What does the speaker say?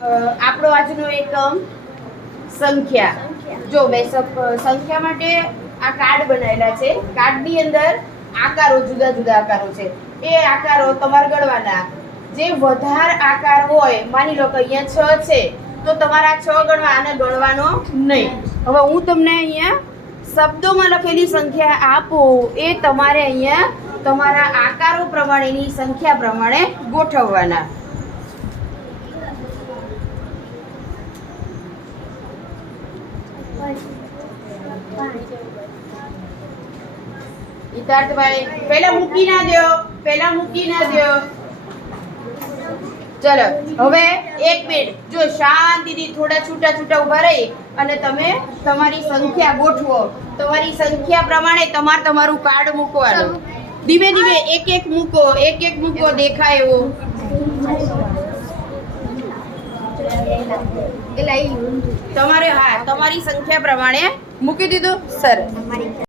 આપણો આજનો એકમ સંખ્યા. જો બે સંખ્યા માટે આ કાર્ડ બનાવેલા છે. કાર્ડની અંદર આકારો, જુદા જુદા આકારો છે. એ આકારો તમારે ગણવાના. જે વધારે આકાર હોય, માની લો કે અહીંયા 6 છે, તો તમારા 6 ગણવા, આને ગણવાનો નહીં. હવે હું તમને અહીંયા શબ્દોમાં લખેલી સંખ્યા આપું, એ તમારે અહીંયા તમારા આકારો પ્રમાણેની સંખ્યા પ્રમાણે ગોઠવવાના. હિતાર્થભાઈ પહેલા મૂકી ના દો, ચલો હવે એક મિનિટ, જો શાંતિથી થોડા છૂટા છૂટા ઉભા રહી અને તમે તમારી સંખ્યા ગોઠવો. તમારી સંખ્યા પ્રમાણે તમારું કાર્ડ મૂકવાનું. ધીમે ધીમે એક એક મૂકો, દેખાય એવો. તમારે તમારી સંખ્યા પ્રમાણે મૂકી દીધું સર.